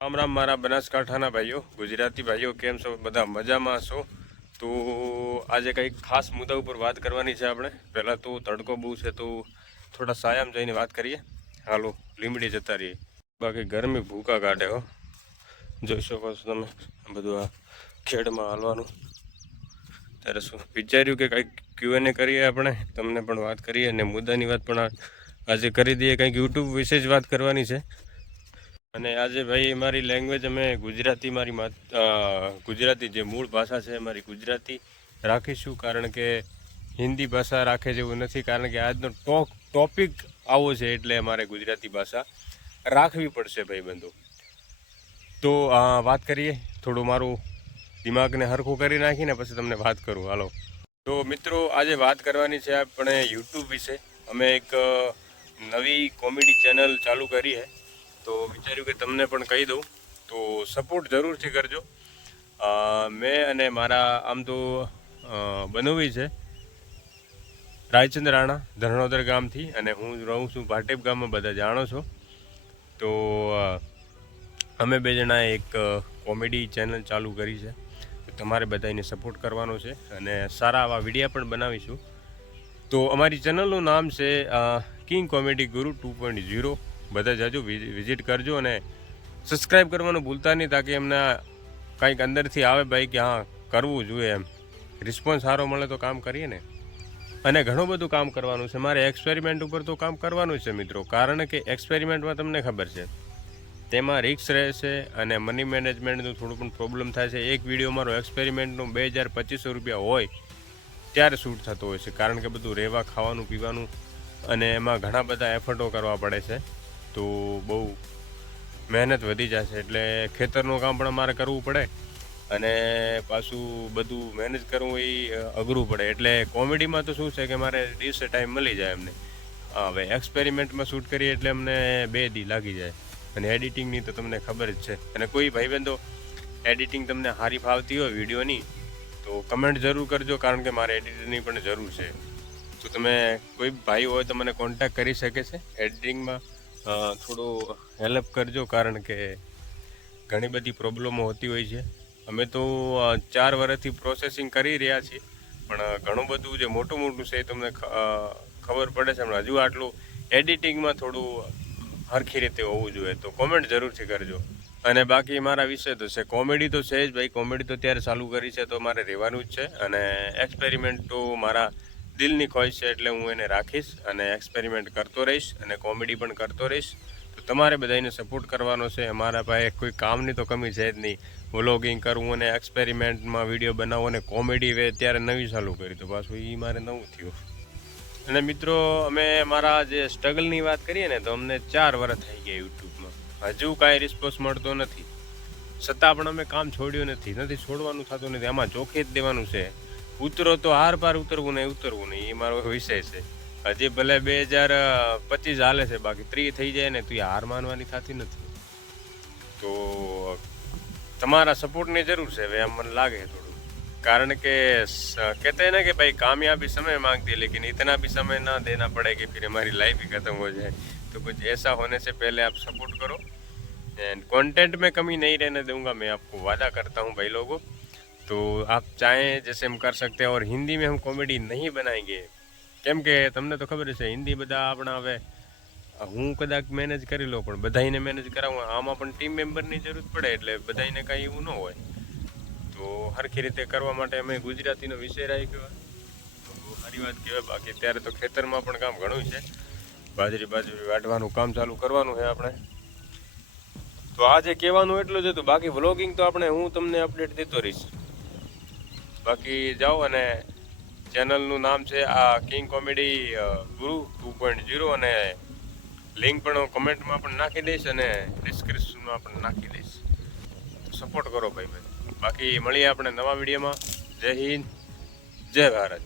રામ રામ મારા બનાસકાંઠાના ભાઈઓ, ગુજરાતી ભાઈઓ, કેમ છો? બધા મજામાં છો? તો આજે કંઈક ખાસ મુદ્દા ઉપર વાત કરવાની છે આપણે. પહેલાં તો તડકો બહુ છે તો થોડા સાયામાં જઈને વાત કરીએ. હાલો, લીમડી જતા રહીએ. બાકી ગરમી ભૂકા કાઢે હો. જોઈ શકો છો તમે બધું આ ખેડમાં હાલવાનું. ત્યારે શું વિચાર્યું કે કંઈક Q&A કરીએ આપણે, તમને પણ વાત કરીએ અને મુદ્દાની વાત પણ આજે કરી દઈએ. કંઈક યુટ્યુબ વિશે જ વાત કરવાની છે. અને આજે ભાઈ મારી લેંગ્વેજ અમે ગુજરાતી, ગુજરાતી જે મૂળ ભાષા છે મારી ગુજરાતી રાખીશું, કારણ કે હિન્દી ભાષા રાખે જેવું નથી, કારણ કે આજનો ટોપિક આવો છે એટલે અમારે ગુજરાતી ભાષા રાખવી પડશે ભાઈબંધો. તો વાત કરીએ, થોડું મારું દિમાગને હરખું કરી નાખીને પછી તમને વાત કરું. હાલો, તો મિત્રો આજે વાત કરવાની છે આપણે યુટ્યુબ વિશે. અમે એક નવી કોમેડી ચેનલ ચાલુ કરી છે, તો વિચાર્યું કે તમને પણ કહી દઉં, તો સપોર્ટ જરૂરથી કરજો. મેં અને મારા આમ તો બનોવી છે રાયચંદ રાણા, ધરણોદર ગામથી, અને હું રહું છું ભાટેપ ગામમાં, બધા જાણો છો. તો અમે બે જણાએ એક કોમેડી ચેનલ ચાલુ કરી છે. તમારે બધાને સપોર્ટ કરવાનો છે અને સારા આવા વિડીયા પણ બનાવીશું. તો અમારી ચેનલનું નામ છે કિંગ કોમેડી ગુરુ 2.0. બધા જાજો વિઝિટ કરજો અને સબસ્ક્રાઈબ કરવાનું ભૂલતા નહીં, તાકી એમને કંઈક અંદરથી આવે ભાઈ કે હા કરવું જોઈએ, એમ રિસ્પોન્સ સારો મળે તો કામ કરીએ ને. અને ઘણું બધું કામ કરવાનું છે મારે. એક્સપેરિમેન્ટ ઉપર તો કામ કરવાનું છે મિત્રો, કારણ કે એક્સપેરિમેન્ટમાં તમને ખબર છે તેમાં રિસ્ક રહેશે અને મની મેનેજમેન્ટનું થોડું પણ પ્રોબ્લેમ થાય છે. એક વિડીયો મારો એક્સપેરિમેન્ટનું 2200-2500 રૂપિયા હોય ત્યારે શૂટ થતો હોય છે, કારણ કે બધું રહેવા, ખાવાનું, પીવાનું અને એમાં ઘણા બધા એફર્ટો કરવા પડે છે. તો બહુ મહેનત વધી જશે, એટલે ખેતરનું કામ પણ અમારે કરવું પડે અને પાછું બધું મેનેજ કરવું એ અઘરું પડે. એટલે કોમેડીમાં તો શું છે કે મારે દિવસે ટાઈમ મળી જાય અમને. હવે એક્સપેરિમેન્ટમાં શૂટ કરીએ એટલે અમને 2 દી લાગી જાય. અને એડિટિંગની તો તમને ખબર જ છે. અને કોઈ ભાઈબંધો એડિટિંગ તમને સારી ફાવતી હોય વિડીયોની તો કમેન્ટ જરૂર કરજો, કારણ કે મારે એડિટરની પણ જરૂર છે. તો તમે કોઈ ભાઈ હોય તો મને કોન્ટેક્ટ કરી શકે છે. એડિટિંગમાં થોડું હેલ્પ કરજો, કારણ કે ઘણી બધી પ્રોબ્લેમો હોતી હોય છે. અમે તો 4 વર્ષથી પ્રોસેસિંગ કરી રહ્યા છીએ, પણ ઘણું બધું જે મોટું છે એ તમને ખબર પડે છે. હમણાં હજુ આટલું એડિટિંગમાં થોડું હરખી રીતે હોવું જોઈએ. તો કોમેન્ટ જરૂરથી કરજો. અને બાકી મારા વિશે તો છે કોમેડી તો છે જ ભાઈ. કોમેડી તો ત્યારે ચાલુ કરી છે તો મારે રહેવાનું જ છે. અને એક્સપેરિમેન્ટ તો મારા દિલની ખોઈશ છે, એટલે હું એને રાખીશ અને એક્સપેરિમેન્ટ કરતો રહીશ અને કોમેડી પણ કરતો રહીશ. તો તમારે બધાને સપોર્ટ કરવાનો છે. અમારા પાસે કોઈ કામની તો કમી છે જ નહીં. વ્લોગિંગ કરવું અને એક્સપેરિમેન્ટમાં વિડીયો બનાવવો અને કોમેડી વે ત્યારે નવી ચાલુ કરી, તો પાછું એ મારે નવું થયું. અને મિત્રો અમે મારા જે સ્ટ્રગલની વાત કરીએ ને, તો અમને 4 વર્ષ થઈ ગયા યુટ્યુબમાં. હજુ કાંઈ રિસ્પોન્સ મળતો નથી, છતાં પણ અમે કામ છોડ્યું નથી. છોડવાનું થતું નથી. આમાં જોખી જ દેવાનું છે. ઉતરો તો આર પાર, ઉતરવું નહીં એ મારો વિષય છે. હજી ભલે 2025 હાલે છે, બાકી 30 થઈ જાય ને તો એ હાર માનવાની થતી નથી. તો તમારા સપોર્ટની જરૂર છે હવે, એમ મને લાગે થોડું, કારણ કે કહેते हैं ना कि भाई कामयाबी समय मांगती है, लेकिन इतना भी समय ना देना पड़े कि फिर हमारी लाइफ ही खत्म हो जाए. तो कुछ ऐसा होने से पहले आप सपोर्ट करो. एंड कंटेंट में कमी नहीं रहने दूंगा, मैं आपको वादा करता हूँ भाई लोगों. तो आप चाहें जैसे हम कर सकते हैं. और हिंदी में हम कॉमेडी नहीं बनाएंगे, કેમ કે તમને તો ખબર છે હિન્દી બધા આપણા, હવે હું કદાચ મેનેજ કરી લો પણ બધાને મેનેજ કરાવું, આમાં પણ ટીમ મેમ્બરની જરૂર પડે, એટલે બધાને કાંઈ એવું ન હોય. તો સરખી રીતે કરવા માટે અમે ગુજરાતીનો વિષય રાખ્યો, તો સારી વાત કહેવાય. બાકી અત્યારે તો ખેતરમાં પણ કામ ઘણું છે. બાજરી વાઢવાનું કામ ચાલુ કરવાનું છે આપણે. તો આજે કહેવાનું એટલું જ હતું. બાકી વ્લોગિંગ તો હું તમને અપડેટ દેતો રહીશ. બાકી જાઓ, અને ચેનલનું નામ છે કિંગ કોમેડી ગુરુ 2.0, અને લિંક પણ હું કમેન્ટમાં પણ નાખી દઈશ અને ડિસ્ક્રિપ્શનમાં પણ નાખી દઈશ. સપોર્ટ કરો ભાઈ. બાકી મળીએ આપણે નવા વિડીયોમાં. જય હિન્દ, જય ભારત.